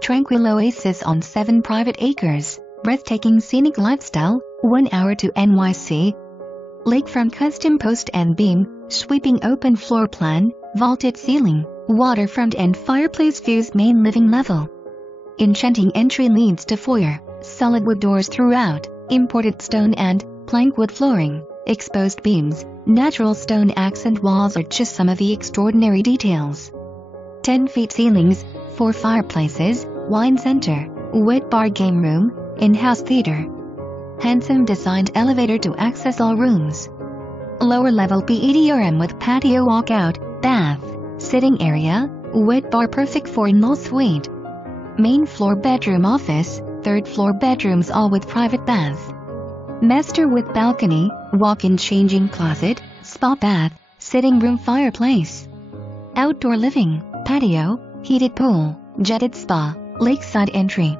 Tranquil Oasis on 7 private acres, breathtaking scenic lifestyle, 1 hour to NYC. Lakefront custom post and beam, sweeping open floor plan, vaulted ceiling, waterfront and fireplace views main living level. Enchanting entry leads to foyer, solid wood doors throughout, imported stone and plank wood flooring, exposed beams, natural stone accent walls are just some of the extraordinary details. 10 feet ceilings, 4 fireplaces, wine center, wet bar game room, in-house theater. Handsome designed elevator to access all rooms. Lower level bedrm with patio walkout, bath, sitting area, wet bar perfect for in-law suite. Main floor bedroom office, 3rd floor bedrooms all with private bath. Master with balcony, walk-in changing closet, spa bath, sitting room fireplace. Outdoor living, patio, heated pool, jetted spa, lakeside entry.